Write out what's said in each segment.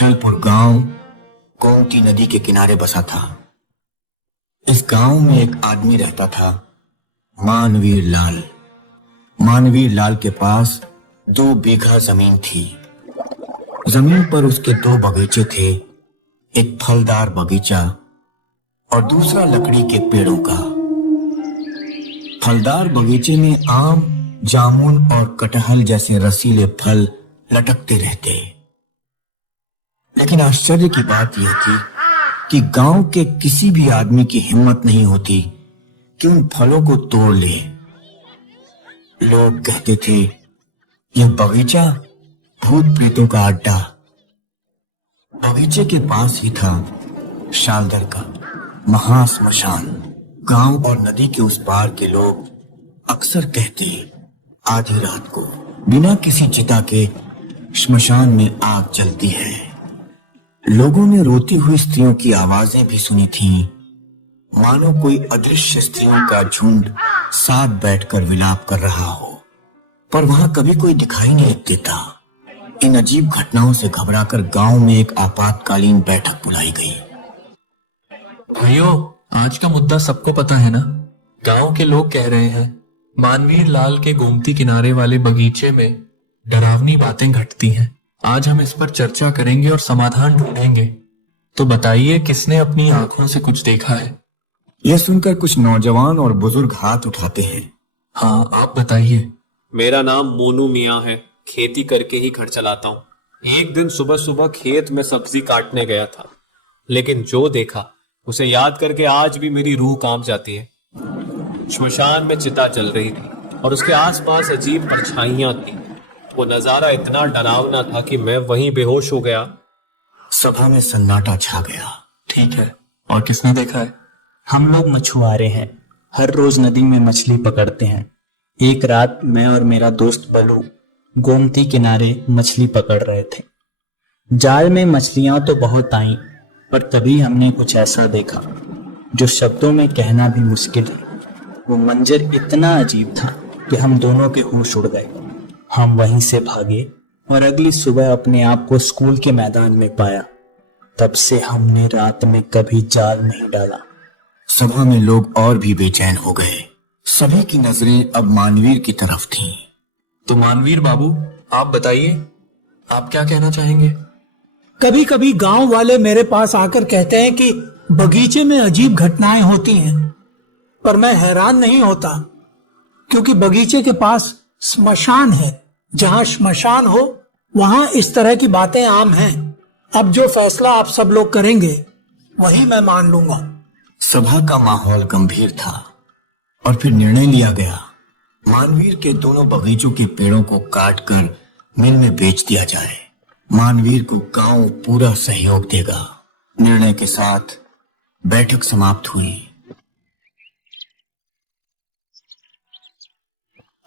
शलपुर गांव गोमती नदी के किनारे बसा था। इस गांव में एक आदमी रहता था, मानवीर लाल। मानवीर लाल के पास 2 बीघा जमीन थी। जमीन पर उसके 2 बगीचे थे, एक फलदार बगीचा और दूसरा लकड़ी के पेड़ों का। फलदार बगीचे में आम, जामुन और कटहल जैसे रसीले फल लटकते रहते। लेकिन आश्चर्य की बात यह थी कि गांव के किसी भी आदमी की हिम्मत नहीं होती कि उन फलों को तोड़ ले। लोग कहते थे, यह बगीचा भूत प्रेतों का अड्डा। बगीचे के पास ही था शालदर का महाश्मशान। गांव और नदी के उस पार के लोग अक्सर कहते, आधी रात को बिना किसी चिता के श्मशान में आग जलती है। लोगों ने रोती हुई स्त्रियों की आवाजें भी सुनी थीं, मानो कोई अदृश्य स्त्रियों का झुंड साथ बैठकर विलाप कर रहा हो, पर वहां कभी कोई दिखाई नहीं देता। इन अजीब घटनाओं से घबराकर गांव में एक आपातकालीन बैठक बुलाई गई। भाइयों, आज का मुद्दा सबको पता है ना। गांव के लोग कह रहे हैं मानवीर लाल के गोमती किनारे वाले बगीचे में डरावनी बातें घटती हैं। आज हम इस पर चर्चा करेंगे और समाधान ढूंढेंगे। तो बताइए, किसने अपनी आंखों से कुछ देखा है? यह सुनकर कुछ नौजवान और बुजुर्ग हाथ उठाते हैं। हाँ, आप बताइए। मेरा नाम मोनू मियाँ है। खेती करके ही घर चलाता हूँ। एक दिन सुबह सुबह खेत में सब्जी काटने गया था, लेकिन जो देखा उसे याद करके आज भी मेरी रूह कांप जाती है। श्मशान में चिता जल रही थी और उसके आसपास अजीब परछाइयां थी। वो नजारा इतना डरावना था कि मैं वहीं बेहोश हो गया। सभा में सन्नाटा छा गया। ठीक है, और किसने देखा है? हम लोग मछुआरे हैं, हर रोज नदी में मछली पकड़ते हैं। एक रात मैं और मेरा दोस्त बलू गोमती किनारे मछली पकड़ रहे थे। जाल में मछलियां तो बहुत आईं, पर तभी हमने कुछ ऐसा देखा जो शब्दों में कहना भी मुश्किल है। वो मंजर इतना अजीब था कि हम दोनों के होश उड़ गए। हम वहीं से भागे और अगली सुबह अपने आप को स्कूल के मैदान में पाया। तब से हमने रात में कभी जाल नहीं डाला। सभा में लोग और भी बेचैन हो गए। सभी की नजरें अब मानवीर की तरफ थीं। तो मानवीर बाबू, आप बताइए, आप क्या कहना चाहेंगे? कभी कभी गांव वाले मेरे पास आकर कहते हैं कि बगीचे में अजीब घटनाएं होती हैं, पर मैं हैरान नहीं होता, क्योंकि बगीचे के पास श्मशान है। जहां श्मशान हो वहां इस तरह की बातें आम हैं। अब जो फैसला आप सब लोग करेंगे वही मैं मान लूंगा। सभा का माहौल गंभीर था और फिर निर्णय लिया गया। मानवीर के दोनों बगीचों के पेड़ों को काटकर मिल में बेच दिया जाए। मानवीर को गांव पूरा सहयोग देगा। निर्णय के साथ बैठक समाप्त हुई।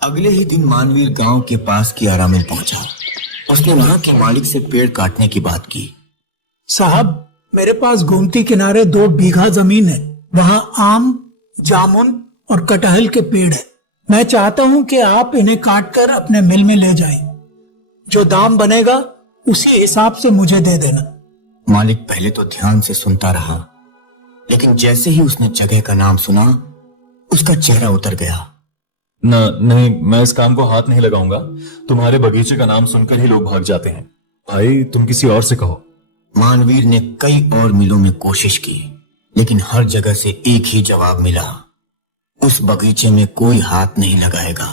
अगले ही दिन मानवीर गांव के पास की आरा में पहुंचा। उसने वहां के मालिक से पेड़ काटने की बात की। साहब, मेरे पास गोमती किनारे 2 बीघा जमीन है। वहां आम, जामुन और कटहल के पेड़ है। मैं चाहता हूं कि आप इन्हें काटकर अपने मिल में ले जाएं। जो दाम बनेगा उसी हिसाब से मुझे दे देना। मालिक पहले तो ध्यान से सुनता रहा, लेकिन जैसे ही उसने जगह का नाम सुना, उसका चेहरा उतर गया। नहीं, मैं इस काम को हाथ नहीं लगाऊंगा। तुम्हारे बगीचे का नाम सुनकर ही लोग भाग जाते हैं। भाई, तुम किसी और से कहो। मानवीर ने कई और मिलों में कोशिश की, लेकिन हर जगह से एक ही जवाब मिला, उस बगीचे में कोई हाथ नहीं लगाएगा।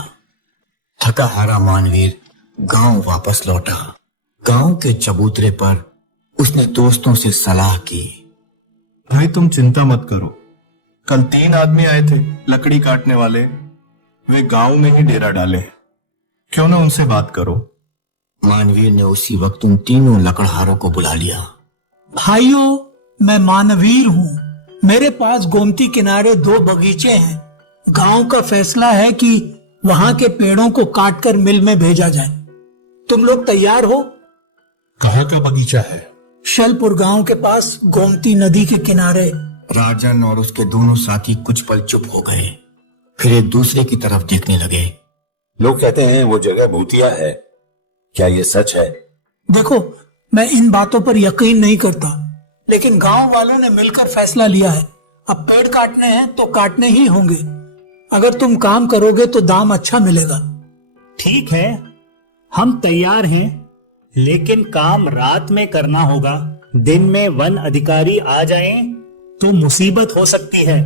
थका हारा मानवीर गांव वापस लौटा। गांव के चबूतरे पर उसने दोस्तों से सलाह की। भाई, तुम चिंता मत करो। कल 3 आदमी आए थे लकड़ी काटने वाले। वे गांव में ही डेरा डाले। क्यों ना उनसे बात करो। मानवीर ने उसी वक्त उन तीनों लकड़हारों को बुला लिया। भाइयों, मैं मानवीर हूँ। मेरे पास गोमती किनारे 2 बगीचे हैं। गांव का फैसला है कि वहां के पेड़ों को काटकर मिल में भेजा जाए। तुम लोग तैयार हो? कहाँ का बगीचा है? शलपुर गांव के पास गोमती नदी के किनारे। राजन और उसके दोनों साथी कुछ पल चुप हो गए, फिर एक दूसरे की तरफ देखने लगे। लोग कहते हैं वो जगह भूतिया है, क्या ये सच है? देखो, मैं इन बातों पर यकीन नहीं करता, लेकिन गांव वालों ने मिलकर फैसला लिया है। अब पेड़ काटने हैं तो काटने ही होंगे। अगर तुम काम करोगे तो दाम अच्छा मिलेगा। ठीक है, हम तैयार हैं, लेकिन काम रात में करना होगा। दिन में वन अधिकारी आ जाएं तो मुसीबत हो सकती है।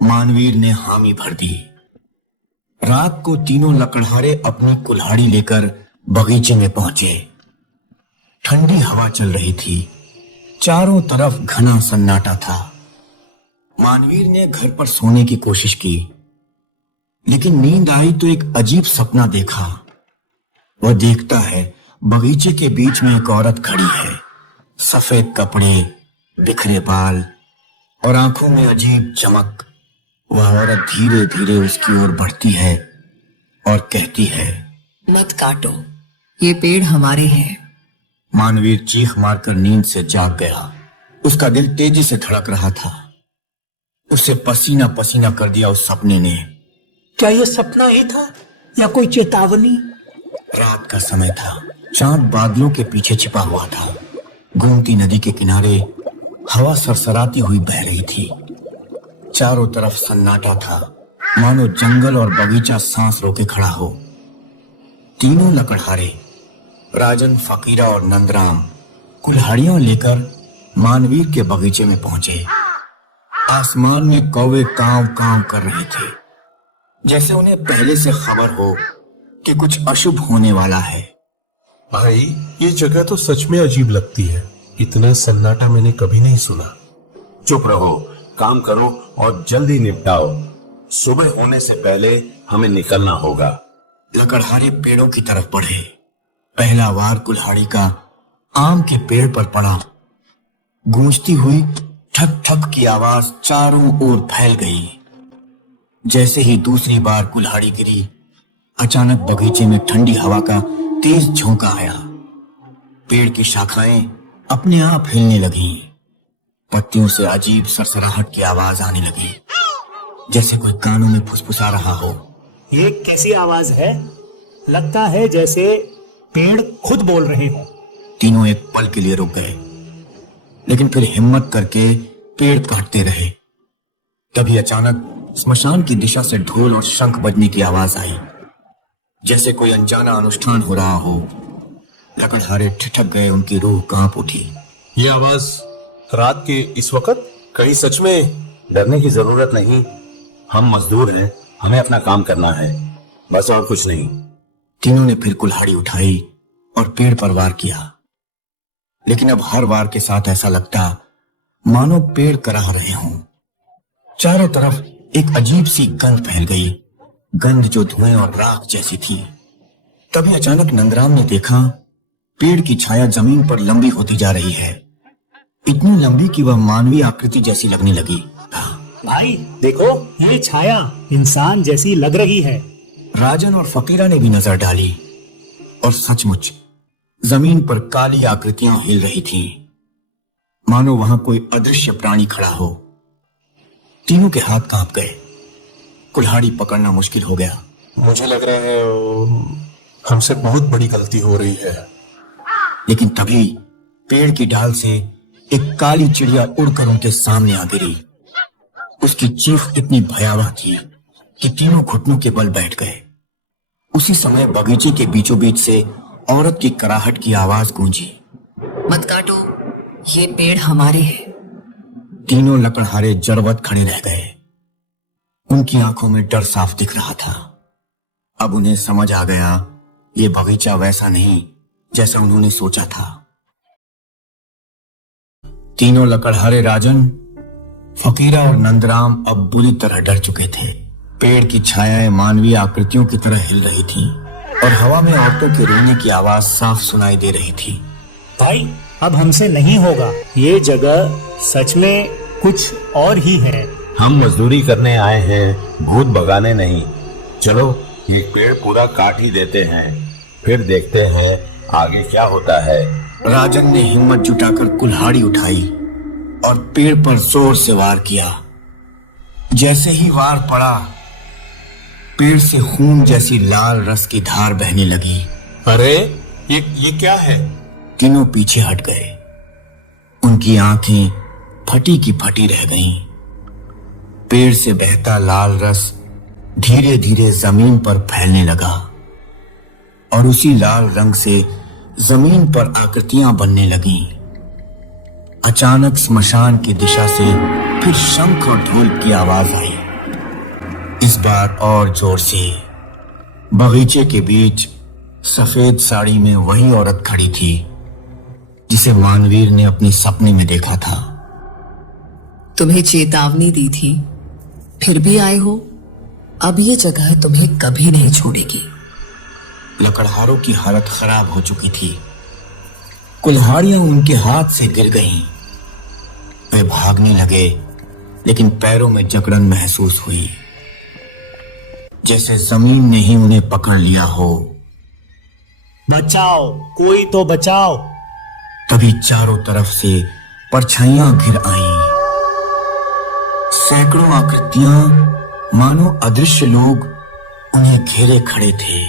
मानवीर ने हामी भर दी। रात को तीनों लकड़हारे अपनी कुल्हाड़ी लेकर बगीचे में पहुंचे। ठंडी हवा चल रही थी, चारों तरफ घना सन्नाटा था। मानवीर ने घर पर सोने की कोशिश की, लेकिन नींद आई तो एक अजीब सपना देखा। वह देखता है बगीचे के बीच में एक औरत खड़ी है, सफेद कपड़े, बिखरे बाल और आंखों में अजीब चमक। वह औरत धीरे धीरे उसकी ओर बढ़ती है और कहती है, मत काटो, ये पेड़ हमारे हैं। मानवीर चीख मारकर नींद से जाग गया। उसका दिल तेजी से धड़क रहा था। उसे पसीना पसीना कर दिया उस सपने ने। क्या यह सपना ही था या कोई चेतावनी? रात का समय था, चांद बादलों के पीछे छिपा हुआ था। गोमती नदी के किनारे हवा सरसराती हुई बह रही थी। चारों तरफ सन्नाटा था, मानो जंगल और बगीचा सांस रोके खड़ा हो। तीनों लकड़हारे, राजन, फकीरा और नंदराम, कुल्हाड़ियां लेकर मानवीर के बगीचे में पहुंचे। आसमान में कौवे कांव कांव कर रहे थे, जैसे उन्हें पहले से खबर हो कि कुछ अशुभ होने वाला है। भाई, ये जगह तो सच में अजीब लगती है। इतना सन्नाटा मैंने कभी नहीं सुना। चुप रहो, काम करो और जल्दी निपटाओ। सुबह होने से पहले हमें निकलना होगा। लकड़हारे पेड़ों की तरफ बढ़े। पहला वार कुल्हाड़ी का आम के पेड़ पर पड़ा। गूंजती हुई ठक ठक की आवाज चारों ओर फैल गई। जैसे ही दूसरी बार कुल्हाड़ी गिरी, अचानक बगीचे में ठंडी हवा का तेज झोंका आया। पेड़ की शाखाएं अपने आप हिलने लगीं। पत्तियों से अजीब सरसराहट की आवाज आने लगी, जैसे कोई कानों में फुसफुसा रहा हो। ये कैसी आवाज है? लगता है जैसे पेड़ खुद बोल रहे हो। तीनों एक पल के लिए रुक गए, लेकिन फिर हिम्मत करके पेड़ काटते रहे। तभी अचानक स्मशान की दिशा से ढोल और शंख बजने की आवाज आई, जैसे कोई अनजाना अनुष्ठान हो रहा हो। लकड़हारे ठिठक गए, उनकी रूह कांप उठी। ये आवाज रात के इस वक्त? कहीं सच में डरने की जरूरत नहीं। हम मजदूर हैं, हमें अपना काम करना है, बस और कुछ नहीं। तीनों ने फिर कुल्हाड़ी उठाई और पेड़ पर वार किया, लेकिन अब हर वार के साथ ऐसा लगता मानो पेड़ कराह रहे हों। चारों तरफ एक अजीब सी गंध फैल गई, गंध जो धुएं और राख जैसी थी। तभी अचानक नंदराम ने देखा पेड़ की छाया जमीन पर लंबी होती जा रही है, इतनी लंबी कि वह मानवीय आकृति जैसी लगने लगी। भाई देखो, ये छाया इंसान जैसी लग रही है। राजन और फकीरा ने भी नजर डाली और सचमुच जमीन पर काली आकृतियां हिल रही थीं, मानो वहां कोई अदृश्य प्राणी खड़ा हो। तीनों के हाथ कांप गए, कुल्हाड़ी पकड़ना मुश्किल हो गया। मुझे लग रहा है हमसे बहुत बड़ी गलती हो रही है। लेकिन तभी पेड़ की डाल से एक काली चिड़िया उड़कर उनके सामने आ गिरी। उसकी चीख इतनी भयावह थी कि तीनों घुटनों के बल बैठ गए। उसी समय बगीचे के बीचों बीच से औरत की कराहट की आवाज गूंजी, मत काटो, ये पेड़ हमारे हैं। तीनों लकड़हारे जड़वत खड़े रह गए। उनकी आंखों में डर साफ दिख रहा था। अब उन्हें समझ आ गया, ये बगीचा वैसा नहीं जैसा उन्होंने सोचा था। तीनों लकड़हारे, राजन, फकीरा और नंदराम अब बुरी तरह डर चुके थे। पेड़ की छायाएं मानवीय आकृतियों की तरह हिल रही थीं और हवा में औरतों के रोने की आवाज साफ सुनाई दे रही थी। भाई, अब हमसे नहीं होगा। ये जगह सच में कुछ और ही है। हम मजदूरी करने आए हैं, भूत भगाने नहीं। चलो एक पेड़ पूरा काट ही देते हैं, फिर देखते हैं आगे क्या होता है। राजन ने हिम्मत जुटाकर कुल्हाड़ी उठाई और पेड़ पर जोर से वार किया। जैसे ही वार पड़ा, पेड़ से खून जैसी लाल रस की धार बहने लगी। अरे ये क्या है? तीनों पीछे हट गए। उनकी आंखें फटी की फटी रह गईं। पेड़ से बहता लाल रस धीरे धीरे जमीन पर फैलने लगा और उसी लाल रंग से जमीन पर आकृतियां बनने लगीं। अचानक स्मशान की दिशा से फिर शंख और ढोल की आवाज आई, इस बार और जोर से। बगीचे के बीच सफेद साड़ी में वही औरत खड़ी थी जिसे मानवीर ने अपने सपने में देखा था। तुम्हें चेतावनी दी थी, फिर भी आए हो। अब ये जगह तुम्हें कभी नहीं छोड़ेगी। लकड़हारों की हालत खराब हो चुकी थी। कुल्हाड़ियां उनके हाथ से गिर गईं। वे भागने लगे, लेकिन पैरों में जकड़न महसूस हुई, जैसे जमीन ने ही उन्हें पकड़ लिया हो। बचाओ, कोई तो बचाओ। तभी चारों तरफ से परछाइयां घिर आईं। सैकड़ों आकृतियां मानो अदृश्य लोग उन्हें घेरे खड़े थे।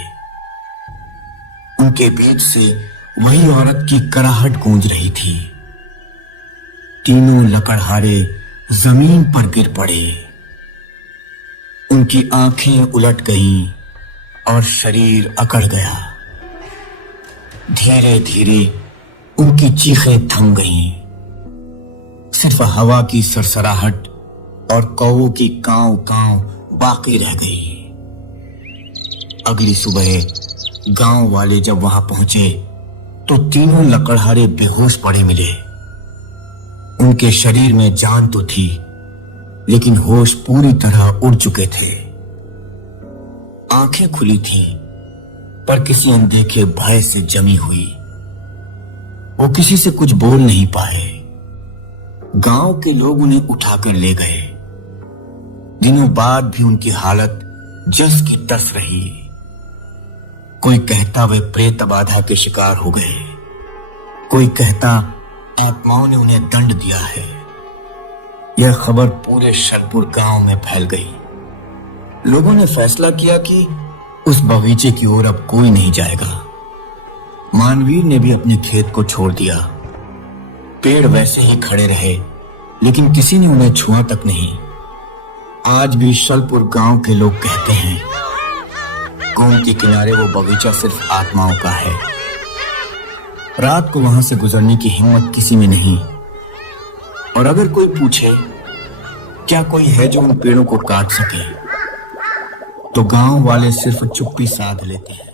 उनके बीच से वही औरत की कराहट गूंज रही थी। तीनों लकड़हारे जमीन पर गिर पड़े। उनकी आंखें उलट गईं और शरीर अकड़ गया। धीरे धीरे उनकी चीखें थम गईं। सिर्फ हवा की सरसराहट और कौवों की कांव कांव बाकी रह गई। अगली सुबह गांव वाले जब वहां पहुंचे तो तीनों लकड़हारे बेहोश पड़े मिले। उनके शरीर में जान तो थी, लेकिन होश पूरी तरह उड़ चुके थे। आंखें खुली थीं, पर किसी अनदेखे भय से जमी हुई। वो किसी से कुछ बोल नहीं पाए। गांव के लोग उन्हें उठाकर ले गए। दिनों बाद भी उनकी हालत जस की तस रही। कोई कहता वे प्रेत बाधा के शिकार हो गए, कोई कहता आत्माओं ने उन्हें दंड दिया है। यह खबर पूरे शलपुर गांव में फैल गई। लोगों ने फैसला किया कि उस बगीचे की ओर अब कोई नहीं जाएगा। मानवीर ने भी अपने खेत को छोड़ दिया। पेड़ वैसे ही खड़े रहे, लेकिन किसी ने उन्हें छुआ तक नहीं। आज भी शलपुर गांव के लोग कहते हैं, गोमती किनारे वो बगीचा सिर्फ आत्माओं का है। रात को वहां से गुजरने की हिम्मत किसी में नहीं। और अगर कोई पूछे क्या कोई है जो उन पेड़ों को काट सके, तो गांव वाले सिर्फ चुप्पी साध लेते हैं।